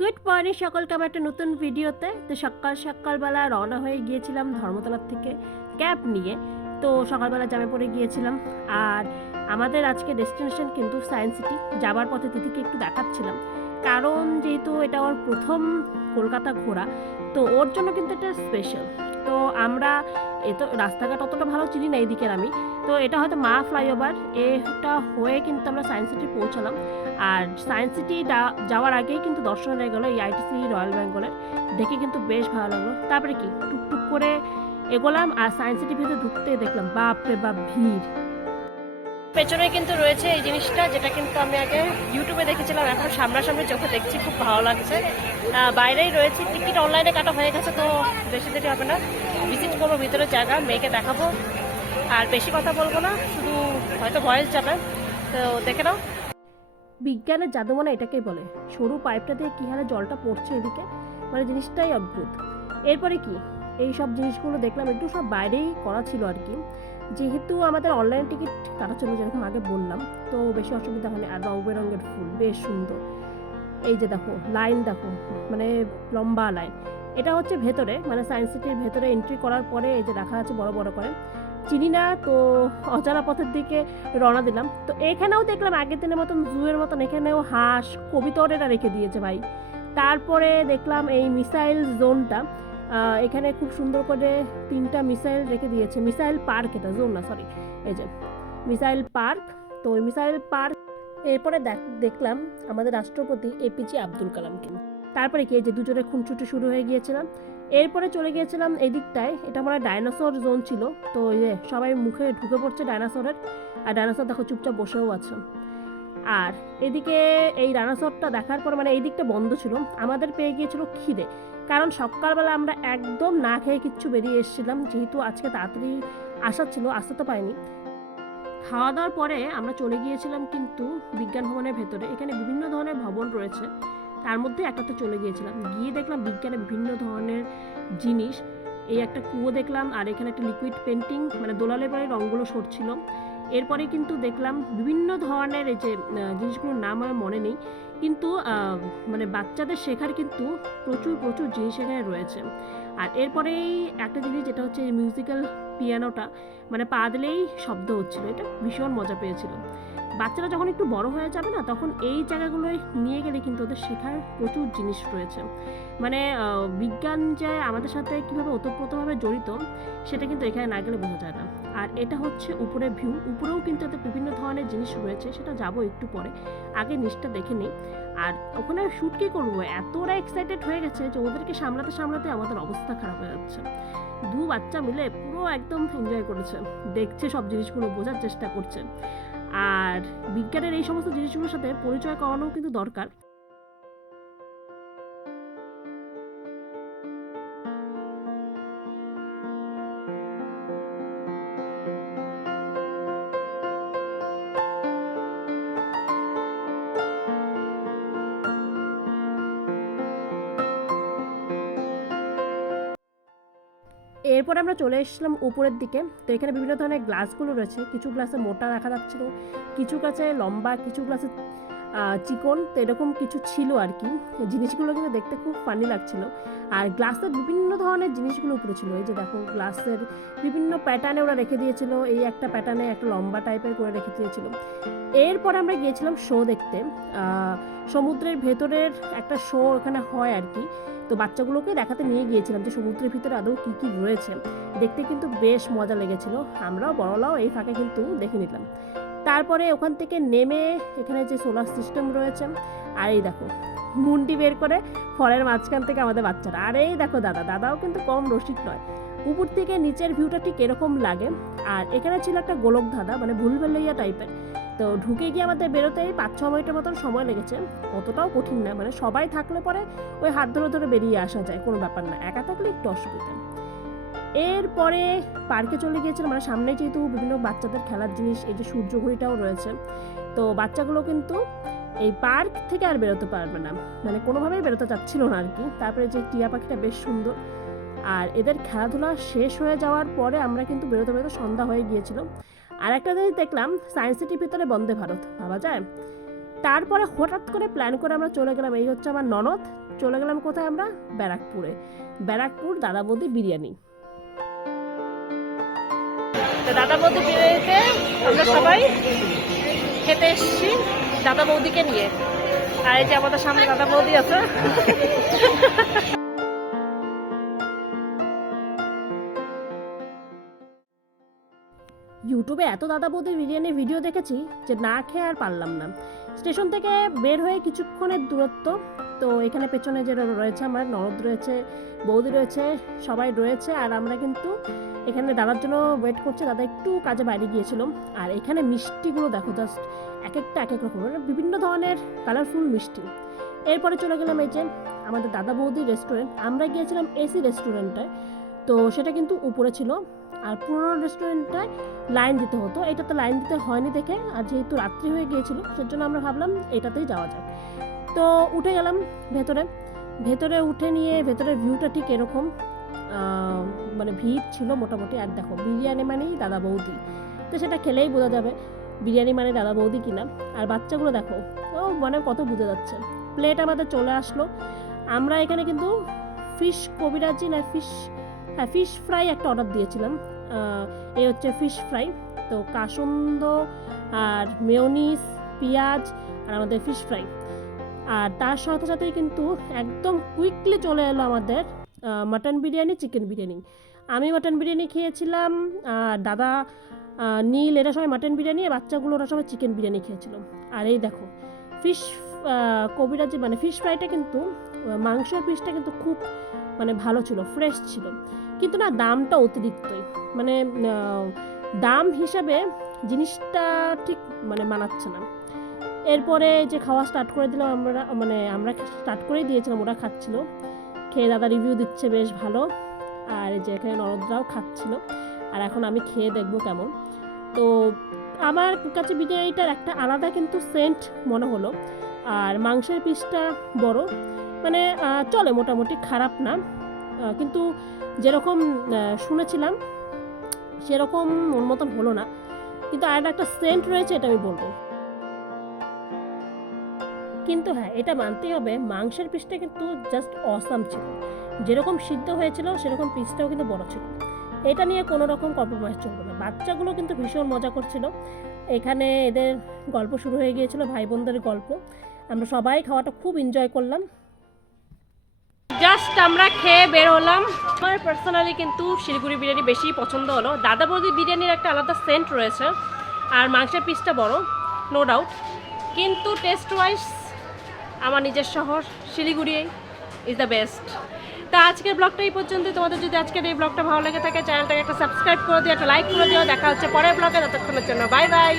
Good morning সকলকে আমার একটা নতুন ভিডিওতে। তো সকালবেলা রওনা হয়ে গিয়েছিলাম ধর্মতলার থেকে ক্যাব নিয়ে। তো সকালবেলা জামে পড়ে গিয়েছিলাম। আর আমাদের আজকে ডেস্টিনেশন কিন্তু সায়েন্স সিটি। যাবার পথে দিদিকে একটু দেখাচ্ছিলাম, কারণ যেহেতু এটা ওর প্রথম কলকাতা ঘোরা, তো ওর জন্য কিন্তু এটা স্পেশাল। তো আমরা তো রাস্তাঘাট অতটা ভালো চিনি না এইদিকের আমি। তো এটা হয়তো মা ফ্লাইওভার, এটা হয়ে কিন্তু আমরা সায়েন্স সিটি পৌঁছালাম। আর সায়েন্স সিটি যাওয়ার আগেই কিন্তু দর্শন হয়ে গেলো এই আইটিসি রয়্যাল বেঙ্গলের। দেখে কিন্তু বেশ ভালো লাগলো। তারপরে কি টুকটুক করে এগোলাম, আর সায়েন্স সিটির ভিতরে ঢুকতে দেখলাম বাপরে বাপ ভিড়। পেছনে কিন্তু রয়েছে এই জিনিসটা, যেটা কিন্তু আমি আগে ইউটিউবে দেখেছিলাম, এখন সামনাসামনি চোখে দেখছি, খুব ভালো লাগছে। বাইরেই রয়েছে, টিকিট অনলাইনে কাটা হয়ে গেছে, তো বেশি দেরি হবে না, ভিজিট করবো ভিতরের জায়গা, মেয়েকে দেখাবো। আর বেশি কথা বলবো না, শুধু হয়তো ভয়েস যাবে, তো দেখে নাও। বিজ্ঞানের জাদু মানে এটাকেই বলে, সরু পাইপটা দিয়ে কী হারে জলটা পড়ছে এদিকে, মানে জিনিসটাই অদ্ভুত। এরপরে কি এই সব জিনিসগুলো দেখলাম, একটু সব বাইরেই করা ছিল আর কি, যেহেতু আমাদের অনলাইন টিকিট কাটা ছিল যেরকম আগে বললাম, তো বেশি অসুবিধা হয়নি। আর রং বেরঙের ফুল বেশ সুন্দর, এই যে দেখো লাইন দেখো, মানে লম্বা লাইন। এটা হচ্ছে ভেতরে, মানে সায়েন্স সিটির ভেতরে এন্ট্রি করার পরে এই যে দেখা যাচ্ছে বড় বড় করে। চিনি না তো, অজানা পথের দিকে রওনা দিলাম। তো এখানেও দেখলাম আগের দিনের মতন জুয়ের মতন এখানেও হাঁস কবিতরেরা রেখে দিয়েছে ভাই। তারপরে দেখলাম এই মিসাইল জোনটা, এখানে খুব সুন্দর করে 3টা মিসাইল রেখে দিয়েছে। মিসাইল পার্ক, এটা জোন না, সরি, এই যে মিসাইল পার্ক। তো ওই মিসাইল পার্ক এরপরে দেখলাম আমাদের রাষ্ট্রপতি এপিজে আব্দুল কালামকে। তারপরে কি এই যে দুজনে খুনছুটি শুরু হয়ে গিয়েছিলাম। এরপরে চলে গিয়েছিলাম এই দিকটায়, এটা আমার ডাইনোসর জোন ছিল। তো এই যে সবাই মুখে ঢুকে পড়ছে ডাইনোসরের, আর ডাইনোসর দেখো চুপচাপ বসেও আছে। আর এদিকে এই ডাইনোসরটা দেখার পর মানে এই দিকটা বন্ধ ছিল, আমাদের পেয়ে গিয়েছিল খিদে, কারণ সকালবেলা আমরা একদম না খেয়ে কিচ্ছু বেরিয়ে এসেছিলাম, যেহেতু আজকে তাড়াতাড়ি আসার ছিল, আসতে তো পাইনি। খাওয়া দাওয়ার পরে আমরা চলে গিয়েছিলাম কিন্তু বিজ্ঞান ভবনের ভেতরে। এখানে বিভিন্ন ধরনের ভবন রয়েছে, তার মধ্যে একটাতে চলে গিয়েছিলাম, গিয়ে দেখলাম বিজ্ঞানের বিভিন্ন ধরনের জিনিস। এই একটা কুয়ো দেখলাম, আর এখানে একটা লিকুইড পেন্টিং, মানে দোলালে পরে রঙগুলো সরছিল। এরপরে কিন্তু দেখলাম বিভিন্ন ধরনের এই যে জিনিসগুলোর নাম আমার মনে নেই, কিন্তু মানে বাচ্চাদের শেখার কিন্তু প্রচুর প্রচুর জিনিস এখানে রয়েছে। আর এরপরেই একটা জিনিস যেটা হচ্ছে মিউজিক্যাল পিয়ানোটা, মানে পা দিলেই শব্দ হচ্ছিল, এটা ভীষণ মজা পেয়েছিল। বাচ্চারা যখন একটু বড় হয়ে যাবে না, তখন এই জায়গাগুলোয় নিয়ে গেলে কিন্তু ওদের শেখার প্রচুর জিনিস রয়েছে। মানে বিজ্ঞান যে আমাদের সাথে কীভাবে ওতপ্রোতভাবে জড়িত, সেটা কিন্তু এখানে না গেলে বোঝা যায় না। আর এটা হচ্ছে উপরের ভিউ, উপরেও কিন্তু এতে বিভিন্ন ধরনের জিনিস রয়েছে, সেটা যাবো একটু পরে, আগে নিচটা দেখে নিই। আর ওখানে শ্যুট কী করবো, এত ওরা এক্সাইটেড হয়ে গেছে যে ওদেরকে সামলাতে সামলাতে আমাদের অবস্থা খারাপ হয়ে যাচ্ছে। দু বাচ্চা মিলে পুরো একদম এনজয় করেছে, দেখছে সব জিনিসগুলো, বোঝার চেষ্টা করছে। আর বিজ্ঞানের এই সমস্ত জিনিসগুলোর সাথে পরিচয় করানোও কিন্তু দরকার। এরপর আমরা চলে এসেছিলাম উপরের দিকে। তো এখানে বিভিন্ন ধরনের গ্লাসগুলো রয়েছে, কিছু গ্লাসে মোটা দেখা যাচ্ছিল, কিছু গ্লাসে লম্বা, কিছু গ্লাসে চিকন, তো এরকম কিছু ছিল আর কি। জিনিসগুলো কিন্তু দেখতে খুব ফানি লাগছিল। আর গ্লাসের বিভিন্ন ধরনের জিনিসগুলো উপরে ছিল, এই যে দেখো গ্লাসের বিভিন্ন প্যাটার্নে ওরা রেখে দিয়েছিল, এই একটা প্যাটার্নে একটা লম্বা টাইপের করে রেখে দিয়েছিল। এরপর আমরা গিয়েছিলাম শো দেখতে, সমুদ্রের ভেতরের একটা শো ওখানে হয় আর কি। তো বাচ্চাগুলোকে দেখাতে নিয়ে গিয়েছিলাম যে সমুদ্রের ভিতরে আদৌ কী কী রয়েছে, দেখতে কিন্তু বেশ মজা লেগেছিল। আমরাও বড়লাও এই ফাঁকে কিন্তু দেখে নিলাম। তারপরে ওখান থেকে নেমে এখানে যে সোলার সিস্টেম রয়েছে, আর এই দেখো মুন্ডি বের করে ফলের মাঝখান থেকে আমাদের বাচ্চারা, আর এই দেখো দাদাও কিন্তু কম রসিক নয়। উপর থেকে নিচের ভিউটা ঠিক এরকম লাগে। আর এখানে ছিল একটা গোলক ধাঁধা, মানে ভুলভুলাইয়া টাইপের। তো ঢুকে গিয়ে আমাদের বেরোতে 5-6 মিনিটের মতন সময় লেগেছে, অতটাও কঠিন না, মানে সবাই থাকলে পরে ওই হাত ধরে ধরে বেরিয়ে আসা যায়, কোনো ব্যাপার না, একা থাকলে একটু অসুবিধা। এরপরে পার্কে চলে গিয়েছিলাম, মানে সামনে যেহেতু বিভিন্ন বাচ্চাদের খেলার জিনিস, এই যে সূর্য ঘড়িটাও রয়েছে। তো বাচ্চাগুলো কিন্তু এই পার্ক থেকে আর বেরোতে পারবে না, মানে কোনোভাবেই বেরোতে চাচ্ছিল না আর কি। তারপরে যে টিয়া পাখিটা বেশ সুন্দর। আর এদের খেলাধুলা শেষ হয়ে যাওয়ার পরে আমরা কিন্তু বেরোতে বেরোতে সন্ধ্যা হয়ে গিয়েছিল। আর একটা জিনিস দেখলাম, সায়েন্স সিটির ভিতরে বন্দে ভারত, ভাবা যায়। তারপরে হঠাৎ করে প্ল্যান করে আমরা চলে গেলাম, এই হচ্ছে আমার ননদ, চলে গেলাম কোথায় আমরা, ব্যারাকপুরে। ব্যারাকপুর দাদা বৌদি বিরিয়ানি। তো দাদা বৌদি বিরিয়ানিতে আমরা সবাই খেতে এসেছি দাদা বৌদিকে নিয়ে। আর এই যে আমাদের সামনে দাদা বৌদি আছে। ইউটিউবে এত দাদা বৌদির বিরিয়ানির ভিডিও দেখেছি যে না খেয়ে আর পারলাম না। স্টেশন থেকে বের হয়ে কিছুক্ষণের দূরত্ব। তো এখানে পেছনে যে রয়েছে আমার ননদ রয়েছে, বৌদি রয়েছে, সবাই রয়েছে। আর আমরা কিন্তু এখানে দাদার জন্য ওয়েট করছি। দাদা একটু কাজে বাইরে গিয়েছিল। আর এখানে মিষ্টিগুলো দেখো, জাস্ট এক একটা এক এক রকম, মানে বিভিন্ন ধরনের কালারফুল মিষ্টি। এরপরে চলে গেলাম এই যে আমাদের দাদা বৌদির রেস্টুরেন্ট। আমরা গিয়েছিলাম এসি রেস্টুরেন্টটায়, তো সেটা কিন্তু উপরে ছিল। আর পুরোনো রেস্টুরেন্টটায় লাইন দিতে হতো, এটাতে লাইন দিতে হয়নি দেখে, আর যেহেতু রাত্রি হয়ে গিয়েছিল সেজন্য আমরা ভাবলাম এটাতেই যাওয়া যাক। তো উঠে গেলাম ভেতরে উঠে নিয়ে ভেতরের ভিউটা ঠিক এরকম, মানে ভিড় ছিল মোটামুটি। আর দেখো বিরিয়ানি মানেই দাদা বৌদি, তো সেটা খেলেই বোঝা যাবে বিরিয়ানি মানে দাদা বৌদি কিনা। আর বাচ্চাগুলো দেখো, ও মানে কত বোঝা যাচ্ছে। প্লেট আমাদের চলে আসলো। আমরা এখানে কিন্তু ফিশ কবিরাজি না ফিশ ফ্রাই একটা অর্ডার দিয়েছিলাম। এই হচ্ছে ফিশ ফ্রাই। তো কাসুন্দ আর মেয়োনিজ, পেঁয়াজ আর আমাদের ফিশ ফ্রাই। আর তার সাথে সাথেই কিন্তু একদম কুইকলি চলে এলো আমাদের মাটন বিরিয়ানি, চিকেন বিরিয়ানি। আমি মাটন বিরিয়ানি খেয়েছিলাম, দাদা নীল এরা সবাই মাটন বিরিয়ানি, বাচ্চাগুলো ওরা সবাই চিকেন বিরিয়ানি খেয়েছিল। আর এই দেখো ফিশ কবিরাজি মানে ফিশ ফ্রাইটা কিন্তু মাংসের পিসটা কিন্তু খুব মানে ভালো ছিল, ফ্রেশ ছিল। কিন্তু না দামটা অতিরিক্তই, মানে দাম হিসাবে জিনিসটা ঠিক মানে মানাচ্ছে না। এরপরে যে খাওয়া স্টার্ট করে দিলাম আমরা স্টার্ট করেই দিয়েছিলাম, ওরা খাচ্ছিল। খেয়ে দাদা রিভিউ দিচ্ছে বেশ ভালো। আর এই যে এখানে নরদরাও খাচ্ছিল। আর এখন আমি খেয়ে দেখবো কেমন। তো আমার কাছে বিরিয়ানিটার একটা আলাদা কিন্তু সেন্ট মনে হলো। আর মাংসের পিসটা বড়, মানে চলে মোটামুটি, খারাপ না। কিন্তু যেরকম শুনেছিলাম সেরকম ওর মতন হলো না। কিন্তু আর একটা সেন্ট রয়েছে, এটা আমি বলবো। কিন্তু হ্যাঁ, এটা মানতেই হবে মাংসের পিসটা কিন্তু জাস্ট অসাম ছিল। যেরকম সিদ্ধ হয়েছিল সেরকম পিসটাও কিন্তু বড় ছিল। এটা নিয়ে কোনো রকম কম্প্রোমাইজ চলবে না। বাচ্চাগুলো কিন্তু ভীষণ মজা করছিল। এখানে এদের গল্প শুরু হয়ে গিয়েছিল, ভাই বোনদের গল্প। আমরা সবাই খাওয়াটা খুব এনজয় করলাম। জাস্ট আমরা খেয়ে বের হলাম। আমার পার্সোনালি কিন্তু শিলিগুড়ি বিরিয়ানি বেশি পছন্দ হলো। দাদা বৌদি বিরিয়ানির একটা আলাদা সেন্ট রয়েছে, আর মাংসের পিসটা বড়, নো ডাউট। কিন্তু টেস্ট ওয়াইজ আমার নিজের শহর শিলিগুড়ি ইজ দ্য বেস্ট। তা আজকের ব্লগটা এই পর্যন্ত। তোমাদের যদি আজকের এই ব্লগটা ভালো লেগে থাকে, চ্যানেলটাকে একটা সাবস্ক্রাইব করে দিও, একটা লাইক করে দিও। দেখা হচ্ছে পরের ব্লগে, ততক্ষণের জন্য বাই বাই।